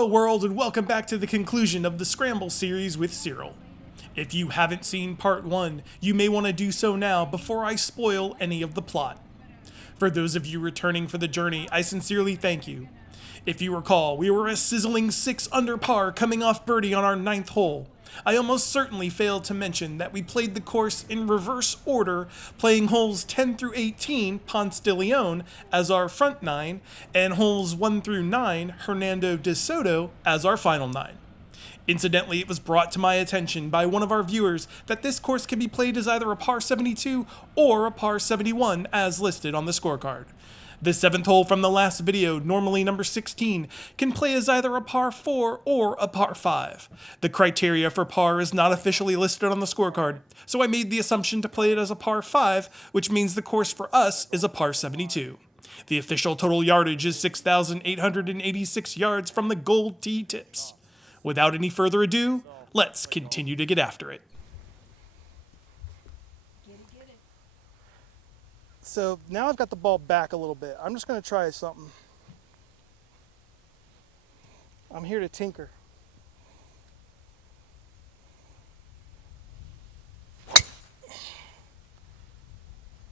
Hello world, and welcome back to the conclusion of the Scramble series with Cyril. If you haven't seen part 1, you may want to do so now before I spoil any of the plot. For those of you returning for the journey, I sincerely thank you. If you recall, we were a sizzling 6 under par coming off birdie on our 9th hole. I almost certainly failed to mention that we played the course in reverse order, playing holes 10 through 18, Ponce De Leon, as our front 9, and holes 1 through 9, Hernando De Soto, as our final 9. Incidentally, it was brought to my attention by one of our viewers that this course can be played as either a par 72 or a par 71 as listed on the scorecard. The 7th hole from the last video, normally number 16, can play as either a par 4 or a par 5. The criteria for par is not officially listed on the scorecard, so I made the assumption to play it as a par 5, which means the course for us is a par 72. The official total yardage is 6,886 yards from the gold tee tips. Without any further ado, let's continue to get after it. So now I've got the ball back a little bit. I'm just going to try something. I'm here to tinker.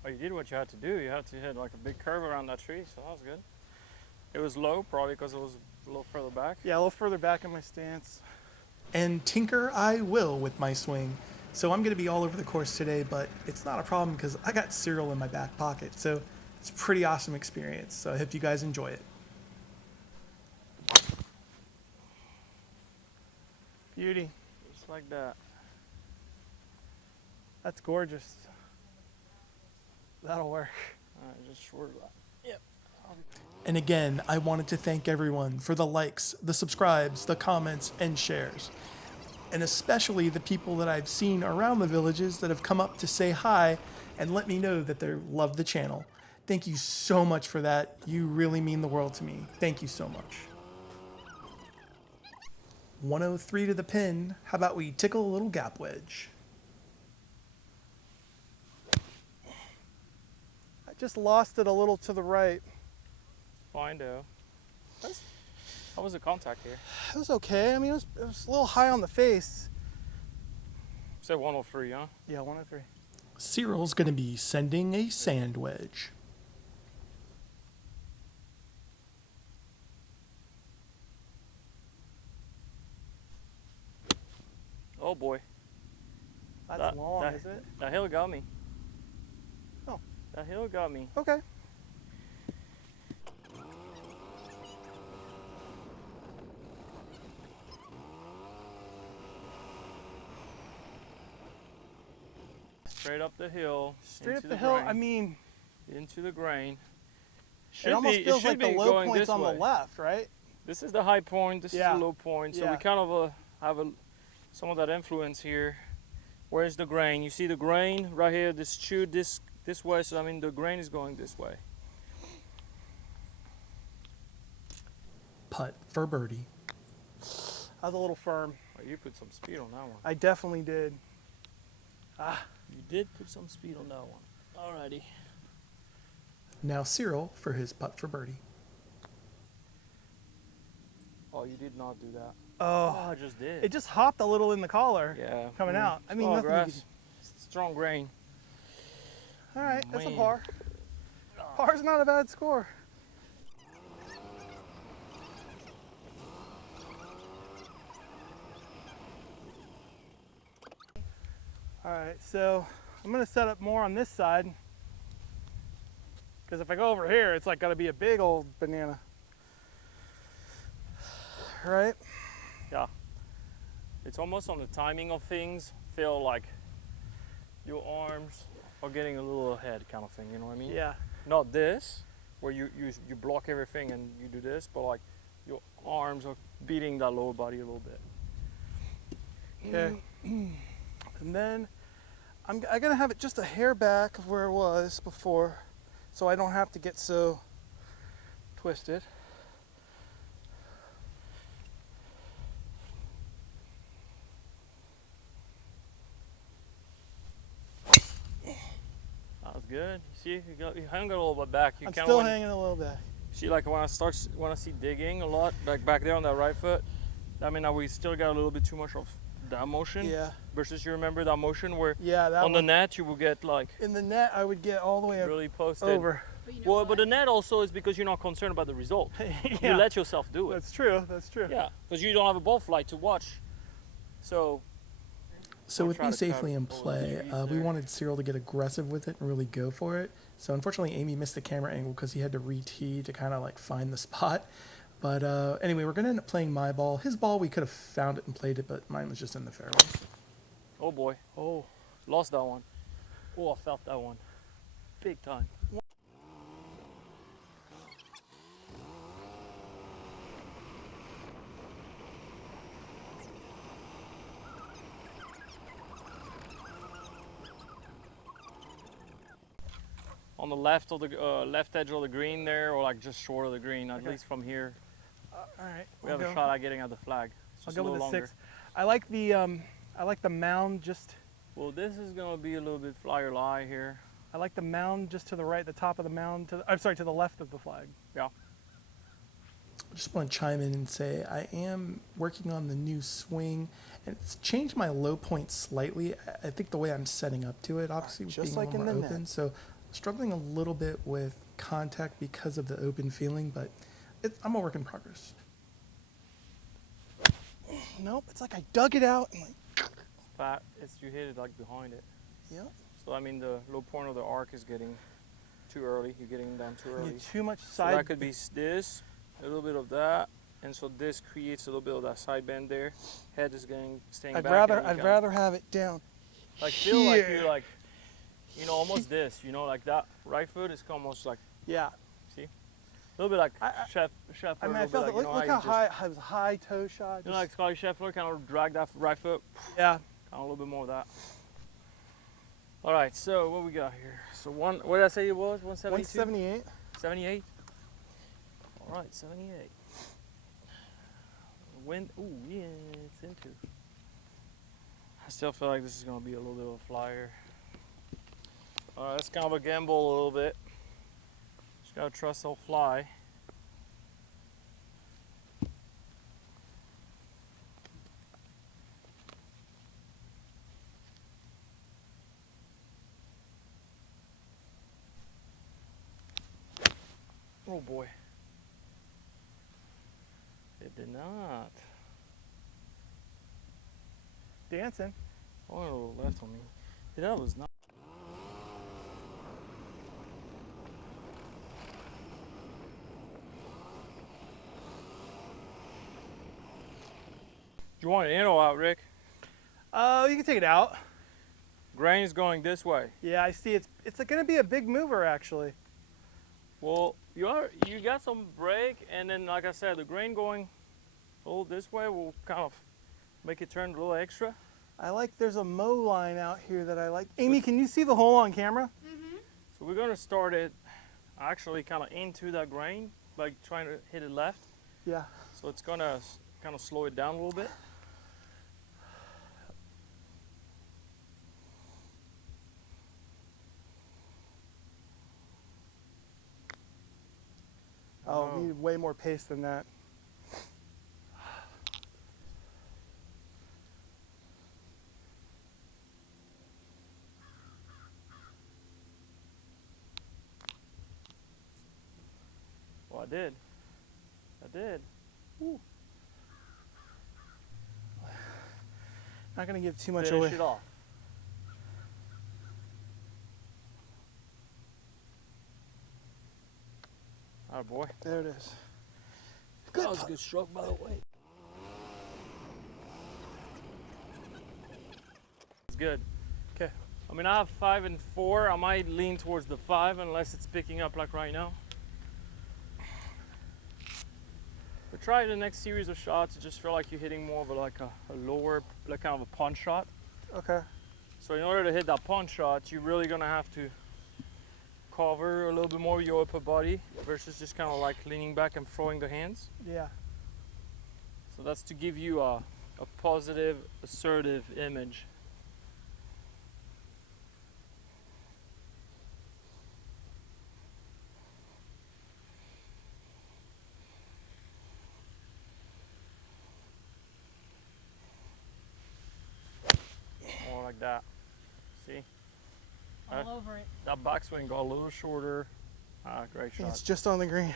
Oh, you did what you had to do. You had to hit like a big curve around that tree, so that was good. It was low, probably because it was a little further back. Yeah, a little further back in my stance. And tinker I will with my swing. So I'm going to be all over the course today, but it's not a problem because I got Cyril in my back pocket. So it's a pretty awesome experience. So I hope you guys enjoy it. Beauty. Just like that. That's gorgeous. That'll work. All right, just short that. Yep. And again, I wanted to thank everyone for the likes, the subscribes, the comments, and shares. And especially the people that I've seen around the villages that have come up to say hi and let me know that they love the channel. Thank you so much for that. You really mean the world to me. Thank you so much. 103 to the pin. How about we tickle a little gap wedge? I just lost it a little to the right. Fine, though. How was the contact here? It was okay. I mean, it was a little high on the face. Say 103, huh? Yeah, 103. Cyril's going to be sending a sand wedge. Oh boy. That's long, is it? That hill got me. Oh. That hill got me. Okay. Straight up the hill. Straight up into the hill, grain, I mean, into the grain. it almost feels like the low point's on the way. left, right? This is the high point, this is the low point. So Yeah. we kind of have some of that influence here. Where's the grain? You see the grain right here, this chewed this way, so I mean the grain is going this way. Putt for birdie. I was a little firm. Oh, you put some speed on that one. I definitely did. You did put some speed on that one. Alrighty. Now Cyril for his putt for birdie. Oh, you did not do that. Oh, I just did. it just hopped a little in the collar. Yeah. Coming out. I mean, Small nothing. grass. Strong grain. All right, that's a Man. par. Par's not a bad score. All right, so I'm gonna set up more on this side because if I go over here, it's like gotta be a big old banana, right? Yeah. It's almost on the timing of things. Feel like your arms are getting a little ahead, kind of thing. You know what I mean? Yeah. Not this, where you block everything and you do this, but like your arms are beating that lower body a little bit. Okay. And then I'm gonna have it just a hair back of where it was before, so I don't have to get so twisted. That was good. You see, you hung it a little bit back. I'm still hanging a little bit. See, like when I see digging a lot, like back there on that right foot, I mean, we still got a little bit too much of that motion. Yeah. Versus you remember that motion where Yeah, that on the net you will get like in the net I would get all the way really posted. over. But you know Well, but the net also is because you're not concerned about the result. Yeah. You let yourself do it. That's true. That's true. Yeah, because you don't have a ball flight to watch. So So with try me to safely in cover all the play, trees we there. wanted Cyril to get aggressive with it and really go for it. So unfortunately, Amy missed the camera angle because he had to re-tee to kind of like find the spot. But anyway, we're gonna end up playing my ball. His ball, we could have found it and played it, but mine was just in the fairway. oh boy, Oh. lost that one. Oh, I felt that one, big time. On the left of the left edge of the green there, or like just short of the green, at Okay. least from here, All right. we have a shot at getting at the flag. It's I'll just go a with little the longer. 6. I like the mound just. Well, this is gonna be a little bit fly or lie here. I like the mound just to the right, the top of the mound. I'm sorry, to the left of the flag. Yeah. I just want to chime in and say I am working on the new swing, and it's changed my low point slightly. I think the way I'm setting up to it, obviously, with Just being like a in little more the open. net. So struggling a little bit with contact because of the open feeling, but I'm a work in progress. Nope. It's like I dug it out and like. Fat, it's you hit it like behind it. Yep. So I mean the low point of the arc is getting too early. You're getting down too You early. get too much So side. that could be this, a little bit of that, and so this creates a little bit of that side bend there. Head is staying I'd back. rather and you I'd kinda, rather have it down. like feel like here. you're like, you know, almost this. You know, like that right foot is almost like Yeah. a little bit like I Scheffler. I mean, a I little felt bit it. like, Look, you know, look how how you high, high toe shot. know, like Scotty Scheffler, kind of drag that right foot, Yeah. kind of a little bit more of that. All right, so what we got here? So what did I say it was? 172? 178. 78? All right, 78. Wind, ooh, yeah, it's into. I still feel like this is gonna be a little bit of a flyer. All right, that's kind of a gamble a little bit. Just gotta trust he'll fly. Oh boy. It did not. Dancing. Oh, a little left on me. Yeah, that was not. Do you want it in or out, Rick? You can take it out. Grain is going this way. Yeah, I see. It's going to be a big mover actually. Well, you got some break, and then like I said, the grain going a little this way will kind of make it turn a little extra. I like. There's a mow line out here that I like. Amy, can you see the hole on camera? So we're gonna start it actually kind of into that grain, like trying to hit it left. Yeah. So it's gonna kind of slow it down a little bit. Oh, Oh. we need way more pace than that. Well, I did. Woo. Not going to give too much Finish away. it off. Oh boy. There it is. Good. That was a good stroke, by the way. It's good. Okay. I mean, I have 5 and 4. I might lean towards the 5 unless it's picking up like right now. But try the next series of shots. You just feel like you're hitting more of a lower, like kind of a punch shot. Okay. So in order to hit that punch shot, you're really gonna have to cover a little bit more of your upper body versus just kind of like leaning back and throwing the hands. Yeah. So that's to give you a positive, assertive image. like that. See? All over it. That backswing got a little shorter. Ah, great shot. It's just on the green.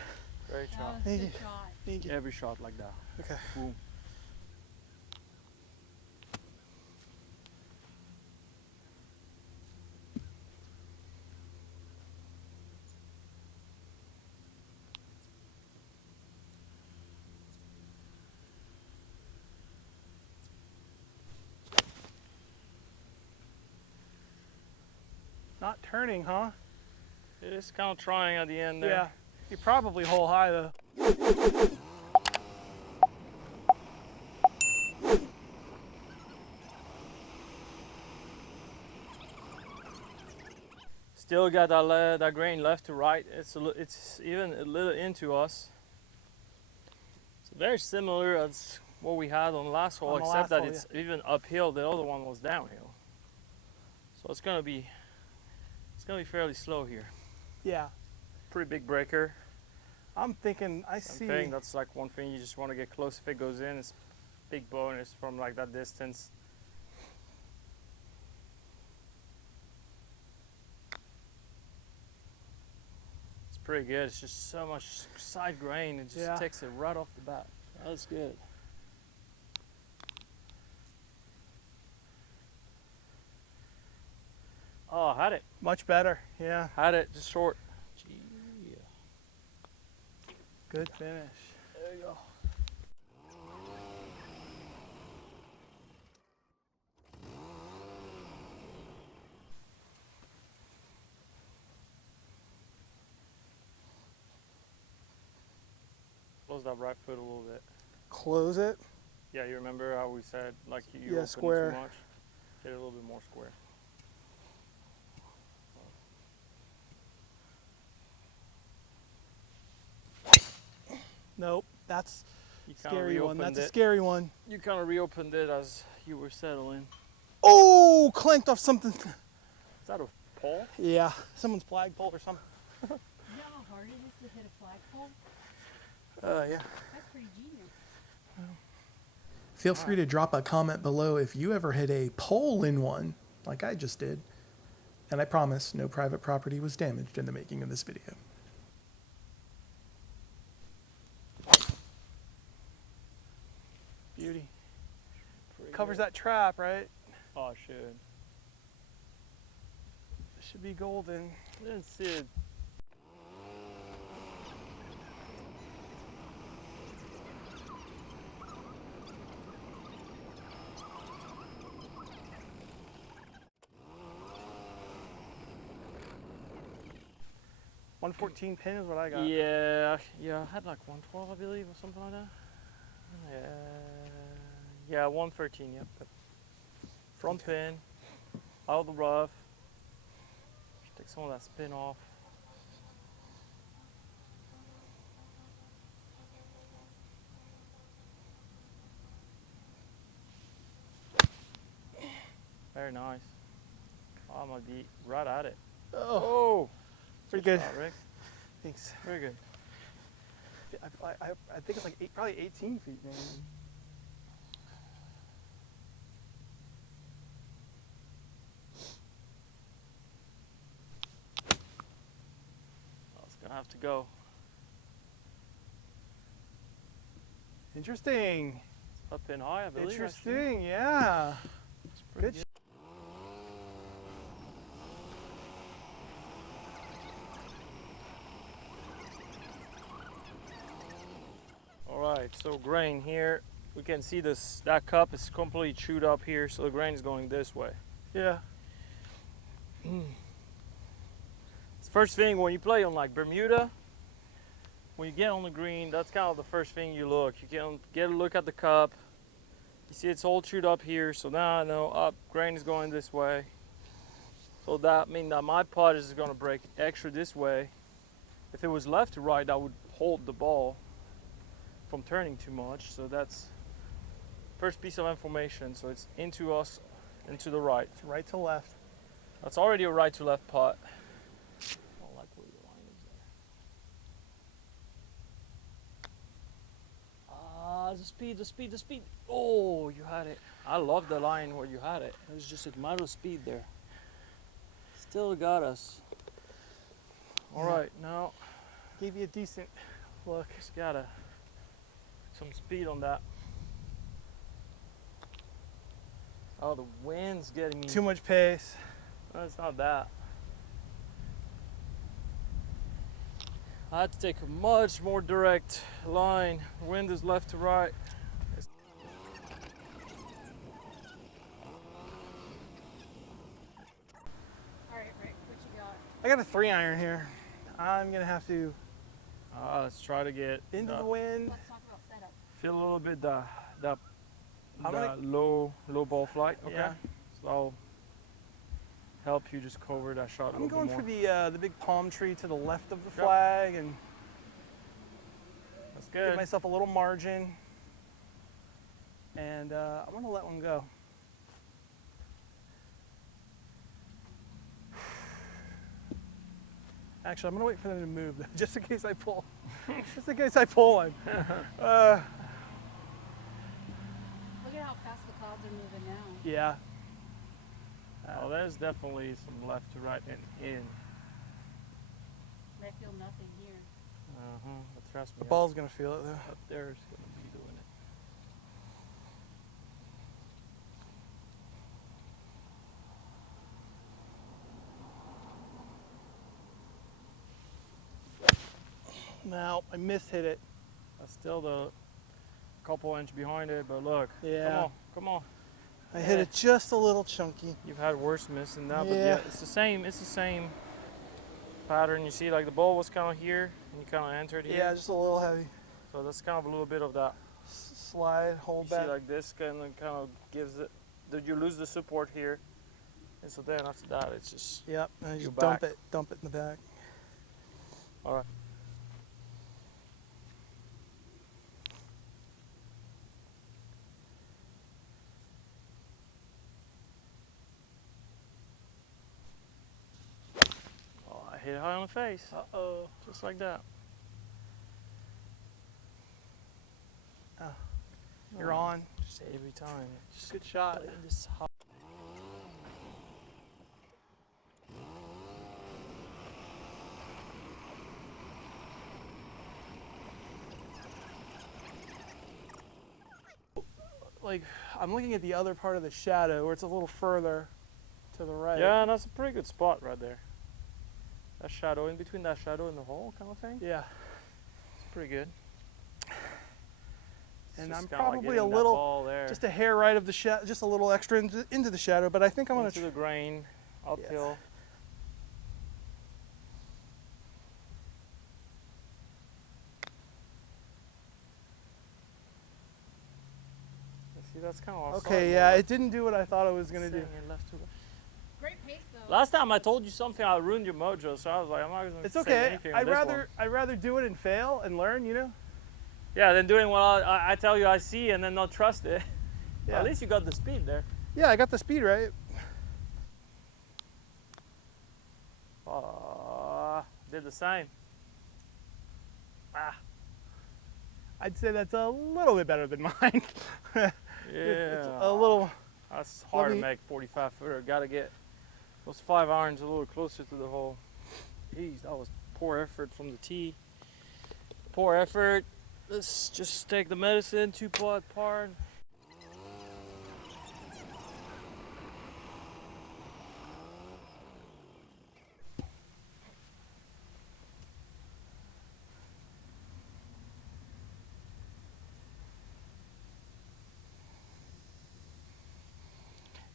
Great That shot. was a Thank good you. shot. Thank you. Every shot like that. Okay. Boom. Not turning, huh? It is kind of trying at the end there. Yeah. You probably hole high though. Still got that grain left to right. It's even a little into us. It's very similar as what we had on the last hole, On the except last that hole, it's even uphill. The other one was downhill. So it's gonna be fairly slow here. Yeah. Pretty big breaker. I'm thinking, I Same see. thing. That's like one thing you just want to get close. If it goes in, it's big bonus from like that distance. It's pretty good. It's just so much side grain. It just takes it right off the bat. That's good. Oh, had it. Much better. Yeah. Had it. Just short. Gee. Good finish. There you go. Close that right foot a little bit. Close it. Yeah, you remember how we said like you Yeah, open square. too much? Get it a little bit more square. Nope. That's You kind of scary one. reopened That's a it. scary one. You kind of reopened it as you were settling. Oh, clanked off something. Is that a pole? Yeah, someone's flagpole or something. You know how hard it is to hit a flagpole? Yeah. That's pretty genius. Feel free to drop a comment below if you ever hit a pole in one, like I just did. And I promise no private property was damaged in the making of this video. Beauty. Pretty Covers good. that trap, right? Oh, it should. It should be golden. I didn't see it. .114 pin is what I got. Yeah, I had like 112, I believe, or something like that. Yeah, 113, yep. Front pin, out of the rough. Take some of that spin off. Very nice. Oh, I might be right at it. Oh, pretty good. Shot, Rick. Thanks. Very good. I think it's like probably 18 feet, maybe. Well, it's gonna have to go. Interesting. Up in high, I believe. Interesting, yeah. Good. Good. Alright, so grain here. We can see that cup is completely chewed up here, so the grain is going this way. Yeah. It's the first thing when you play on like Bermuda, when you get on the green, that's kind of the first thing you look. You get a look at the cup. You see it's all chewed up here, so now I know grain is going this way. So that means that my putt is going to break extra this way. If it was left to right, that would hold the ball from turning too much. So that's first piece of information. So it's into us and to the right. It's right to left. That's already a right to left putt. I don't like where your line is there. The speed, the speed, the speed. Oh, you had it. I love the line where you had it. It was just a matter of speed there. Still got us. All right, now Gave you a decent look. just gotta some speed on that. Oh, the wind's getting me. Too much pace. No, it's not that. I had to take a much more direct line. The wind is left to right. All right, Rick, what you got? I got a 3-iron here. I'm gonna have to Let's try to get into the wind. Let's talk about setup. feel a little bit the I'm gonna- low ball flight. Okay, Yeah. so I'll help you just cover that shot a I'm little going bit for more. the big palm tree to the left of the Yep. flag and That's give good. myself a little margin. And I'm gonna let one go. Actually, I'm gonna wait for them to move, just in case I pull. Just in case I pull one. Look at how fast the clouds are moving now. Yeah. Oh, there's definitely some left to right and in. I feel nothing here. But trust me. The ball's gonna feel it though. Up there's gonna be doing it. Now I mishit it. That's still the couple inch behind it, but look. Yeah. Come on, come on. I hit it just a little chunky. You've had worse miss than that, but Yeah. yeah, it's the same pattern. You see, like the ball was kind of here, and you kind of entered here. Yeah, just a little heavy. So that's kind of a little bit of that. Slide, hold You back. see, like this kind of gives it. Did you lose the support here? And so then after that, it's just Yep, and You're just dump back. it in the back. all right. Oh, I hit it high on the face, Uh-oh. just like that. You're on. Just every time. Just Good shot. playing this high. Like, I'm looking at the other part of the shadow where it's a little further to the right. Yeah, and that's a pretty good spot right there. That shadow, in between that shadow and the hole kind of thing. Yeah. It's pretty good. And Just I'm kinda like probably a getting that little, ball there. just a hair right of the shadow, just a little extra into the shadow, but I think I'm gonna into the grain, uphill. See, that's kind of Okay, yeah, it didn't do what I thought it was gonna do. Great pace though. Last time I told you something, I ruined your mojo, so I was like, I'm not gonna It's say okay. anything. on this one. I'd rather do it and fail and learn, you know? Yeah, than doing what I tell you I see and then not trust it. Yeah. At least you got the speed there. Yeah, I got the speed right. Did the same. Ah, I'd say that's a little bit better than mine. It's yeah. a little. That's hard me- to make 45 footer. Got to get those 5 irons a little closer to the hole. Jeez, that was poor effort from the tee. Poor effort. Let's just take the medicine, 2-putt par.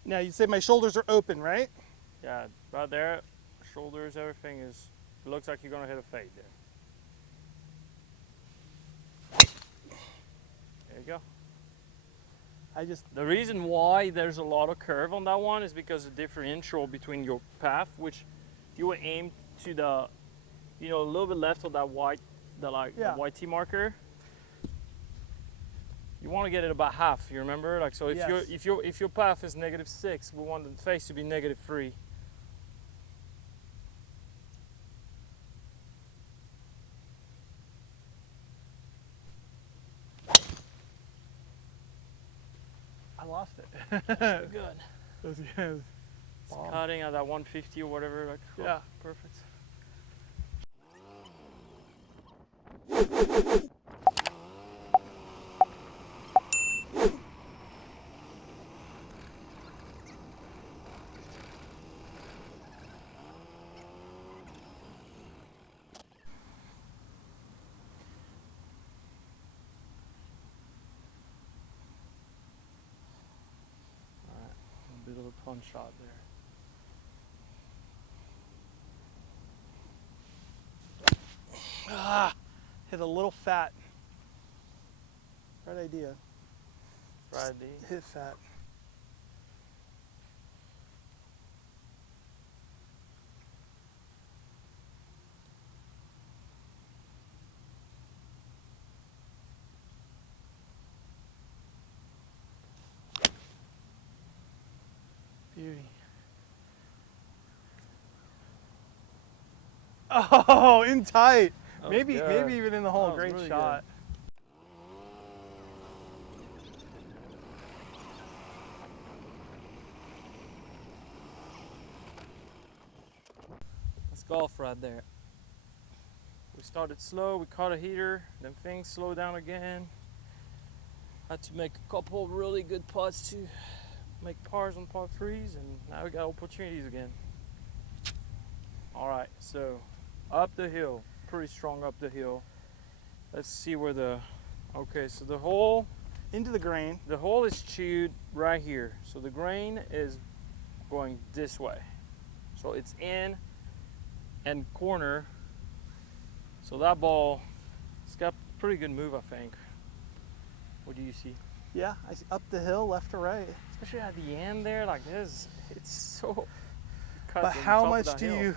Now you say my shoulders are open, right? Yeah, right there, shoulders, everything is. It looks like you're gonna hit a fade there. There you go. I just. The reason why there's a lot of curve on that one is because the differential between your path, which you would aim to the, a little bit left of that white, the white tee marker. You want to get it about half. You remember, like so. If Yes. if your path is -6, we want the face to be -3. lost it. Good. It was good. It's cutting at that 150 or whatever. Like, oh, Yeah. perfect. A bit of a punch shot there. Ah, hit a little fat. Right idea. Friday. Hit fat. Beauty. Oh, in tight. That was Maybe good. even in the That hole. was Great really shot. Let's golf right there. We started slow, we caught a heater, then things slowed down again. Had to make a couple really good putts to make pars on par threes, and now we got opportunities again. All right, so up the hill, pretty strong up the hill. Let's see where the, okay, so the hole Into the grain. is chewed right here. So the grain is going this way. So it's in and corner. So that ball, it's got pretty good move, I think. What do you see? Yeah, I see up the hill, left to right. Especially at the end there, like this, it's so cut But to the how top of much that do hill.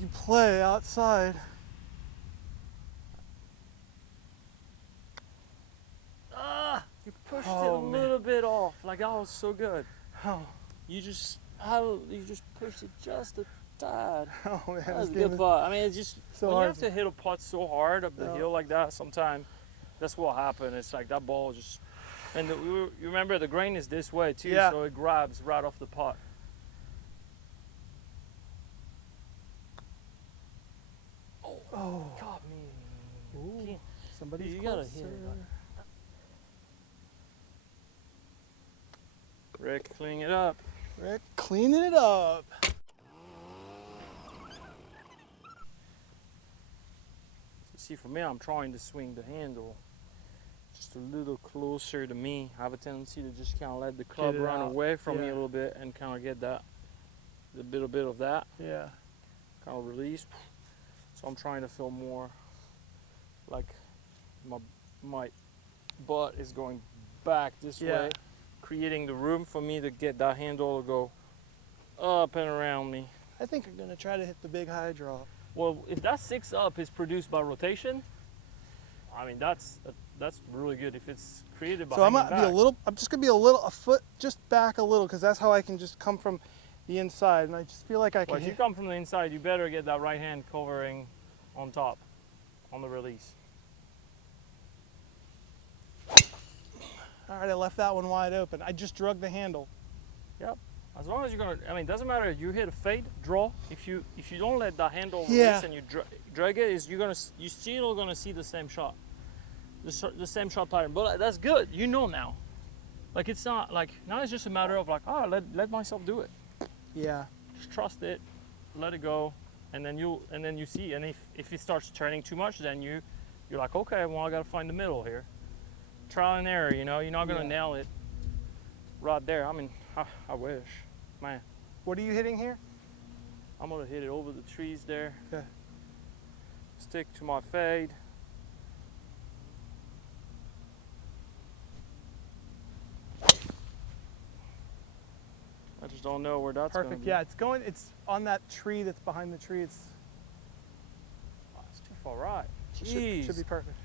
you play outside? Ah, you pushed Oh, it a man. little bit off. Like that was so good. Oh, You just pushed it just a tad. oh man, That was this a game good is putt. I mean, it's just so when you hard. have to hit a putt so hard up the Yeah. hill like that, sometimes that's what happens. It's like that ball just, and you remember the grain is this way too, Yeah. so it grabs right off the putt. Oh, Got me. Ooh, Can't- somebody's You gotta closer. hit it. Rick, clean it up. Rick, cleaning it up. See, for me, I'm trying to swing the handle just a little closer to me. I have a tendency to just kind of let the club it run out. away from me Yeah. a little bit and kind of get that, a little bit of that Yeah. kind of release. So I'm trying to feel more like my butt is going back this Yeah. way, creating the room for me to get that handle to go up and around me. I think I'm gonna try to hit the big high drop. Well, if that 6 up is produced by rotation, I mean that's really good. If it's created by So I'm hanging gonna be a back. little. I'm just gonna be a foot just back a little, because that's how I can just come from the inside, and I just feel like I Well, can if you hit. come from the inside, you better get that right hand covering on top, on the release. All right, I left that one wide open. I just drug the handle. Yep. As long as you're gonna, I mean, it doesn't matter. You hit a fade, draw. If you don't let the handle Yeah. release and you drag it, you still gonna see the same shot, the same shot pattern. But that's good. You know now. Like it's not like now it's just a matter of like, oh, let myself do it. Yeah. Just trust it, let it go, and then you see. And if it starts turning too much, then you're like, okay, well I gotta find the middle here. Trial and error, you know. You're not gonna Yeah. nail it right there. I mean, I wish, man. What are you hitting here? I'm gonna hit it over the trees there. Okay. Stick to my fade. I just don't know where that's Perfect. gonna be. Yeah, it's going. It's on that tree that's behind the tree. It's Oh, it's too far right. should Jeez. be perfect.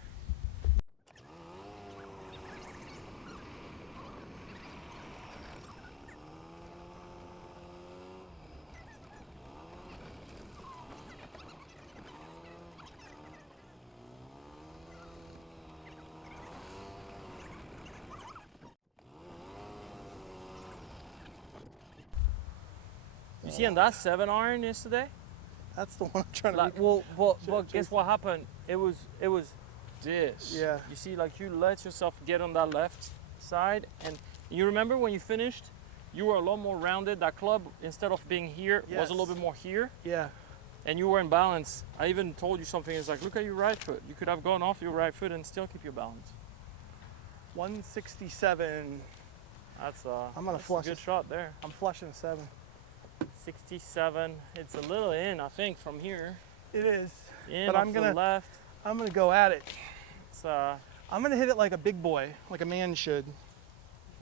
You see on that 7-iron yesterday? That's the one I'm trying to. Like, well, but guess Jason. what happened? It was this. Yeah. You see, like you let yourself get on that left side, and you remember when you finished, you were a lot more rounded. That club, instead of being here, was Yes. a little bit more here, Yeah. and you were in balance. I even told you something. It's like, look at your right foot. You could have gone off your right foot and still keep your balance. 167. That's I'm gonna that's flush a good it. shot there. I'm flushing a 7. 67. It's a little in, I think, from here. It is. In But off I'm the gonna- left. I'm gonna go at it. It's I'm gonna hit it like a big boy, like a man should.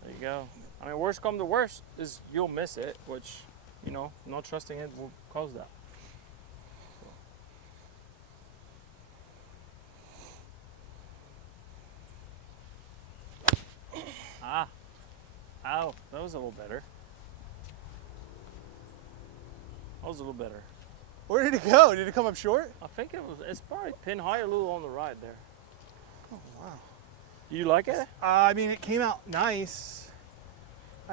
there you go. I mean, worst come to worst is you'll miss it, which, you know, not trusting it will cause that. Ah, ow, that was a little better. That was a little better. Where did it go? Did it come up short? I think it's probably pin high a little on the right there. Oh wow. You like it? I mean, it came out nice.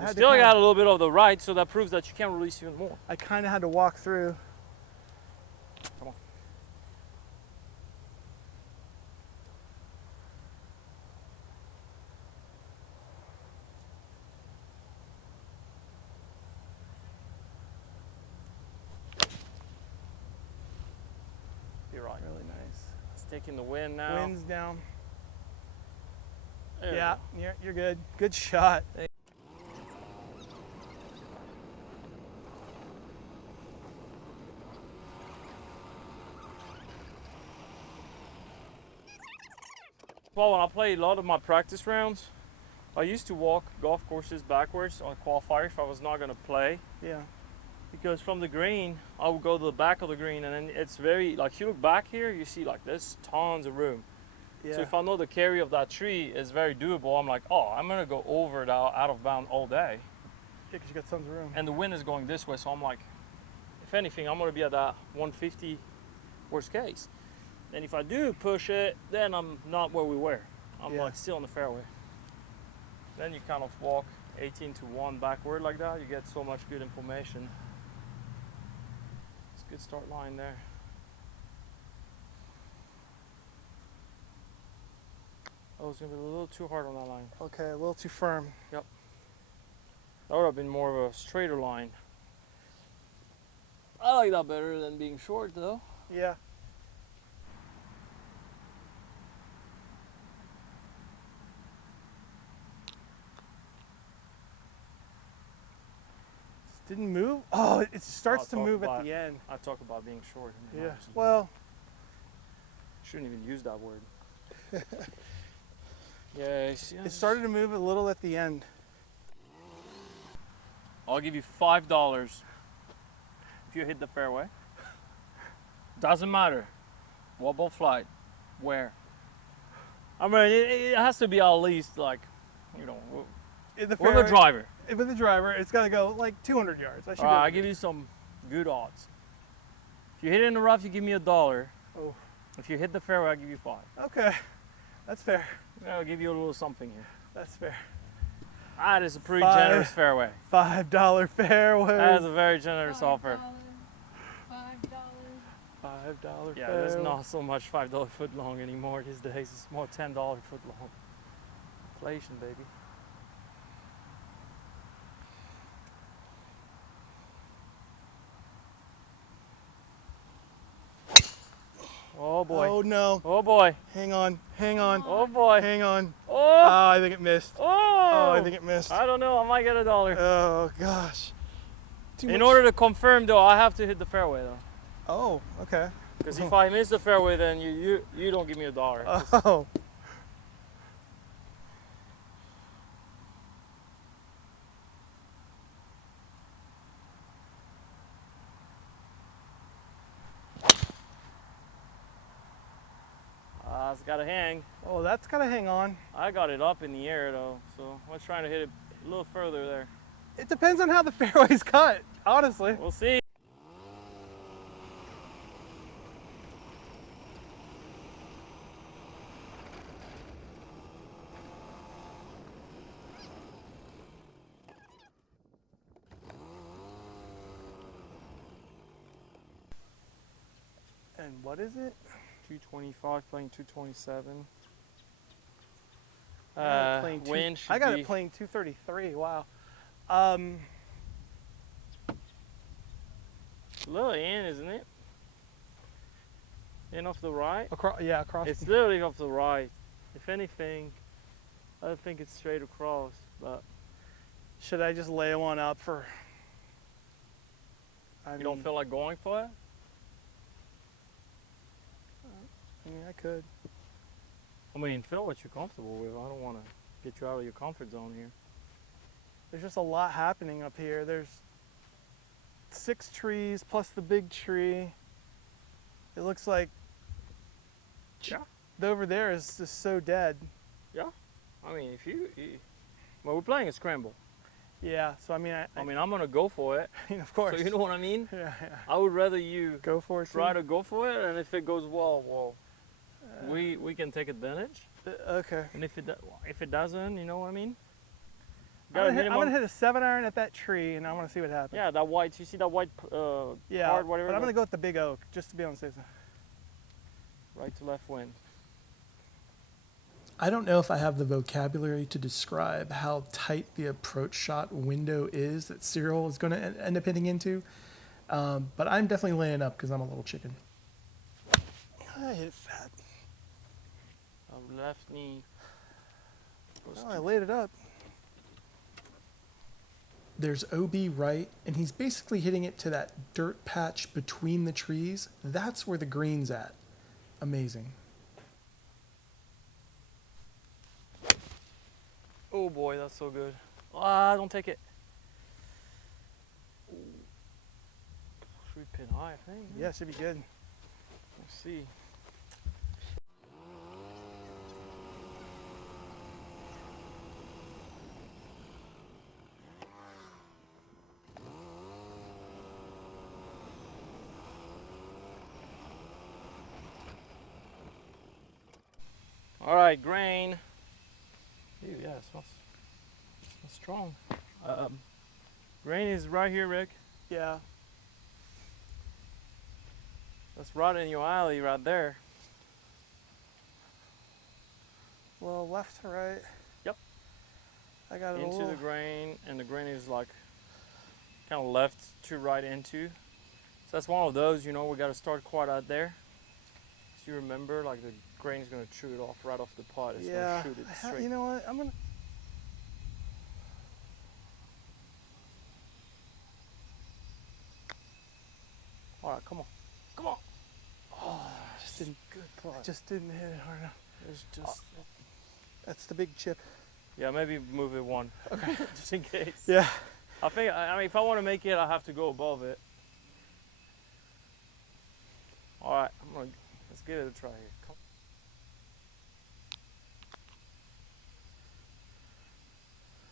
You still got a little bit of the right, so that proves that you can release even more. I kind of had to walk through. Come on. You're right. Really nice. It's taking the wind now. Wind's down. There we Yeah, go. you're good. Good shot. Well, when I play a lot of my practice rounds, I used to walk golf courses backwards on qualifier if I was not going to play. Yeah. Because from the green, I would go to the back of the green, and then it's very, like, you look back here, you see, like, there's tons of room. Yeah. So if I know the carry of that tree is very doable, I'm like, oh, I'm going to go over it out of bound all day. Yeah, 'cause you got tons of room. And the wind is going this way, so I'm like, if anything, I'm going to be at that 150 worst case. And if I do push it, then I'm not where we were. I'm Yeah. like still in the fairway. Then you kind of walk 18 to 1 backward like that. You get so much good information. It's a good start line there. Oh, it's going to be a little too hard on that line. Okay, a little too firm. That would have been more of a straighter line. I like that better than being short though. Yeah. Didn't move? Oh, it starts to I'll talk move at about the end. I talk about being short. I mean, Yeah. obviously. Well, Shouldn't even use that word. Yeah, you see, it started to move a little at the end. I'll give you $5 if you hit the fairway. Doesn't matter. Wobble flight. Where? I mean, it has to be at least like, you know, In the with a driver. With the driver, it's got to go like 200 yards. I should All right, be I'll give you some good odds. If you hit it in the rough, you give me $1. Oh. If you hit the fairway, I'll give you 5. Okay, that's fair. I'll give you a little something here. That's fair. That is a pretty 5. generous fairway. $5 fairway. That is a very generous offer. $5 Yeah, fairway. there's not so much $5 foot long anymore these days. It's more $10 foot long. Inflation, baby. Oh boy. Oh no. Oh boy. Hang on. Hang on. Oh boy. Hang on. Oh. Oh, I think it missed. Oh. Oh, I think it missed. I don't know. I might get $1. Oh gosh. Too In much- order to confirm, though, I have to hit the fairway, though. Oh, okay. Because if I miss the fairway, then you don't give me $1. Oh. It's got to hang. Oh, that's gotta hang on. I got it up in the air, though, so I was trying to hit it a little further there. It depends on how the fairway's cut, honestly. We'll see. And what is it? 225 playing 227. I got it playing Wind should I got be, it playing 233. Wow. a little in, isn't it? In off the right. Across, yeah, across. It's literally off the right. If anything, I think it's straight across. But Should I just lay one up for? you don't feel like going for it? I mean, I could. I mean, feel what you're comfortable with. I don't want to get you out of your comfort zone here. There's just a lot happening up here. There's 6 trees plus the big tree. It looks like Yeah. over there is just so dead. I mean, well, we're playing a scramble. Yeah, so I mean, I'm gonna go for it. I mean, of course. So you know what I mean? Yeah, yeah. I would rather you Go for it. try to go for it, and if it goes well, we can take advantage. Okay. And if it doesn't, you know what I mean? I'm gonna hit a 7-iron at that tree, and I want to see what happens. Yeah, that white. You see that white Yeah. card, whatever. But I'm gonna go with the big oak just to be on the safe side. Right to left wind. I don't know if I have the vocabulary to describe how tight the approach shot window is that Cyril is going to end up hitting into, but I'm definitely laying up because I'm a little chicken. I hit it fat. Left knee. Oh, I laid it up. There's OB right, and he's basically hitting it to that dirt patch between the trees. That's where the green's at. Amazing. Oh boy, that's so good. Ah, don't take it. Ooh. Should we pin high, I think? Yeah, should be good. Let's see. All right, grain. Ew, yeah, it smells strong. Grain is right here, Rick. Yeah. That's right in your alley right there. Well, left to right. Yep. I got it a Into little. the grain, and the grain is like kind of left to right into. So that's one of those, you know, we got to start quite out there. So you remember, like the grain is going to chew it off right off the pot. It's Yeah. going to shoot it straight. You know what? I'm gonna. All right, come on. Come on. Just didn't. Good pot. Just didn't hit it hard enough. It's just, That's the big chip. yeah, maybe move it one. Okay. Just in case. Yeah. I mean, if I want to make it, I have to go above it. All right, let's give it a try here. Come.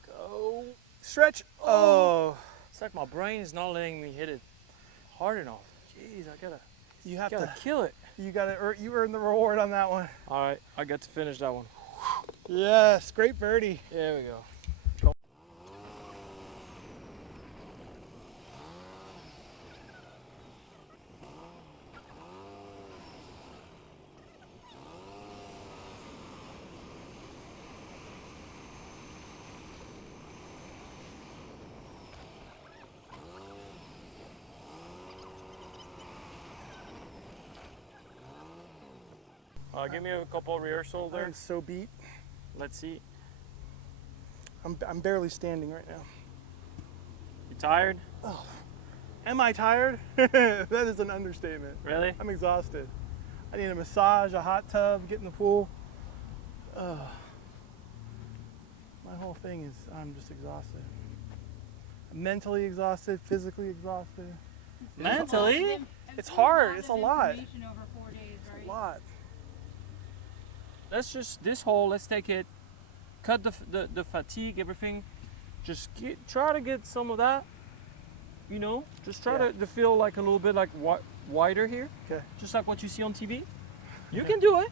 Go. Stretch. Oh. It's like my brain is not letting me hit it hard enough. Jeez, I You have gotta to. kill it. You you earned the reward on that one. All right, I got to finish that one. Yes. Great birdie. There we go. Give me a couple of rehearsal there. I'm so beat. Let's see. I'm barely standing right now. You tired? Oh. Am I tired? That is an understatement. Really? I'm exhausted. I need a massage, a hot tub, get in the pool. My whole thing is I'm just exhausted. I'm mentally exhausted, physically exhausted. Mentally? It's hard. It's a lot. Over 4 days, It's right? a lot. Let's just, this hole, let's take it, cut the fatigue, everything. Just try to get some of that, you know, just try to feel like a little bit like wider here. Okay. Just like what you see on TV. You can do it.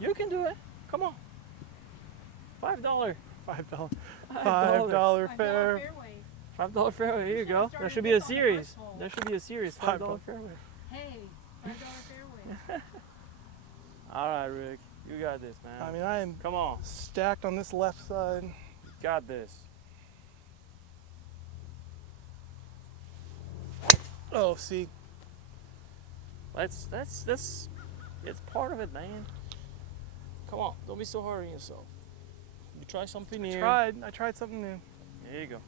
You can do it. Come on. $5. $5. $5 $5 fare. fairway. $5 fairway. Here you go. Should've There started should be a this on the series. first hole. There should be a series. $5 $5 fairway. Hey, $5 fairway. All right, Rick. You got this, man. I mean, I am Come on. stacked on this left side. You got this. Oh, see, That's it's part of it, man. Come on, don't be so hard on yourself. You try something new. I tried something new. There you go.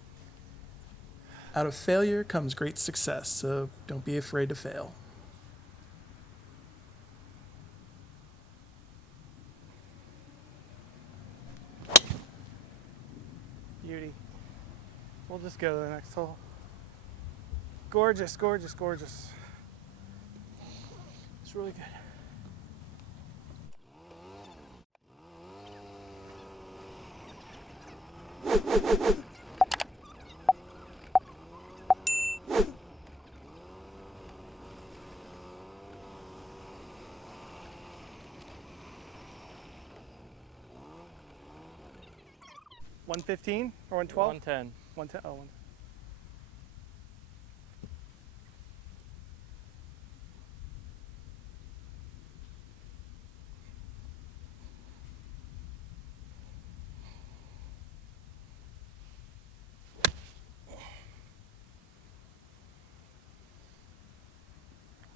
Out of failure comes great success, so don't be afraid to fail. Beauty. We'll just go to the next hole. Gorgeous, gorgeous, gorgeous. It's really good. $115 or $112? 110. 110. Oh, 110.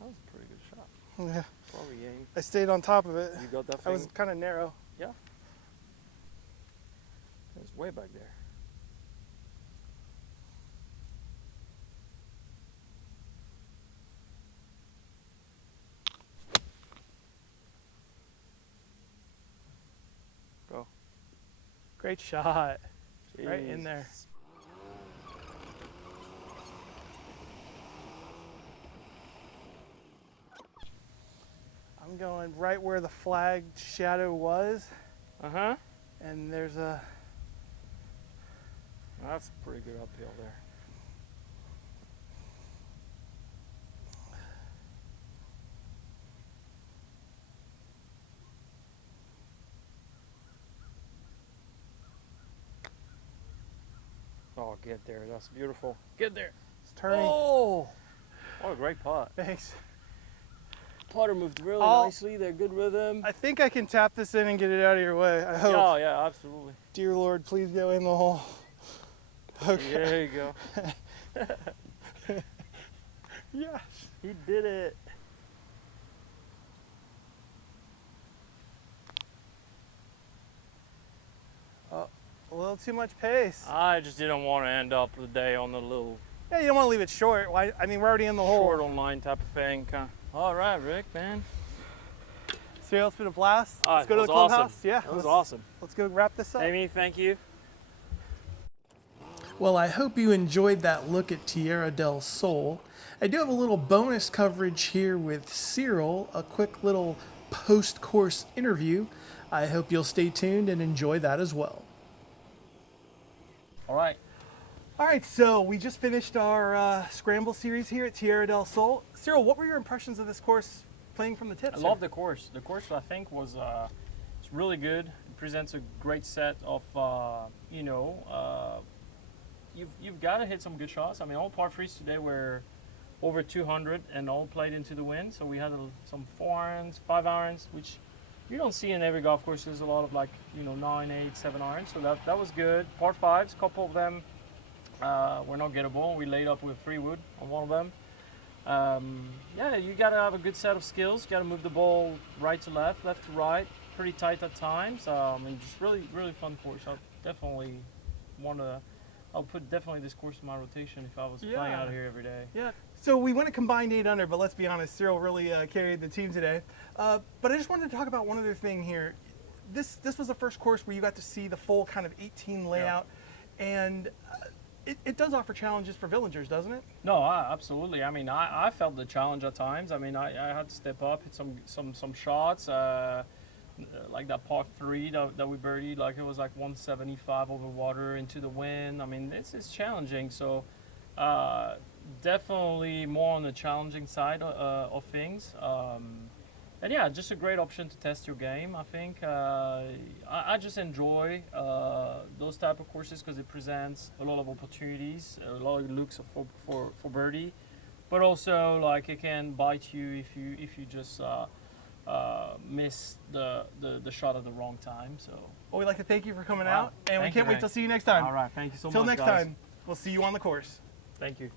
That was a pretty good shot. Yeah, Probably game. I stayed on top of it. You got that I thing? was kind of narrow. It's way back there. Go. Great shot. Right in Jeez. there. I'm going right where the flagged shadow was, Uh-huh. and there's a That's pretty good uphill there. Oh, get there. That's beautiful. Get there. it's turning. Oh! What a great putt. Thanks. Putter moved really Oh. nicely. They're good rhythm. I think I can tap this in and get it out of your way. I hope. Oh, yeah, absolutely. Dear Lord, please go in the hole. Okay. There you go. Yes. He did it. A little too much pace. I just didn't want to end up the day on the little Yeah, you don't want to leave it short. Why? I mean, we're already in the hole. short online type of thing. All right, Rick, man. Cyril, it's been a blast. All Let's right, go to that the was clubhouse. awesome. Yeah, That was let's, awesome. let's go wrap this up. Amy, thank you. Well, I hope you enjoyed that look at Tierra del Sol. I do have a little bonus coverage here with Cyril, a quick little post-course interview. I hope you'll stay tuned and enjoy that as well. All right. All right, so we just finished our Scramble series here at Tierra del Sol. Cyril, what were your impressions of this course playing from the tips? I love the course. The course, I think, was it's really good. It presents a great set of, you've got to hit some good shots. I mean, all par threes today were over 200 and all played into the wind. So we had some 4 irons, 5 irons, which you don't see in every golf course. There's a lot of 9, 8, 7 irons. So that was good. Par fives, a couple of them were not gettable. We laid up with 3 wood on one of them. Yeah, you got to have a good set of skills. You got to move the ball right to left, left to right, pretty tight at times. Just really, really fun course. I'll put definitely this course in my rotation if I was playing out here every day. Yeah. So we went a combined 8 under, but let's be honest, Cyril really carried the team today. But I just wanted to talk about one other thing here. This was the first course where you got to see the full kind of 18 layout, and it does offer challenges for villagers, doesn't it? No, absolutely. I mean, I felt the challenge at times. I mean, I had to step up, hit some shots, like that par 3 that we birdied, like it was like 175 over water into the wind. I mean, it's challenging. So definitely more on the challenging side of things. And yeah, just a great option to test your game. I think I just enjoy those type of courses because it presents a lot of opportunities, a lot of looks for birdie, but also like it can bite you if you just missed the shot at the wrong time. So. Well, we'd like to thank you for coming Wow. out, and we Thank can't you, wait man. to see you next time. All right, thank you so Till much, next guys. time, we'll see you on the course. Thank you.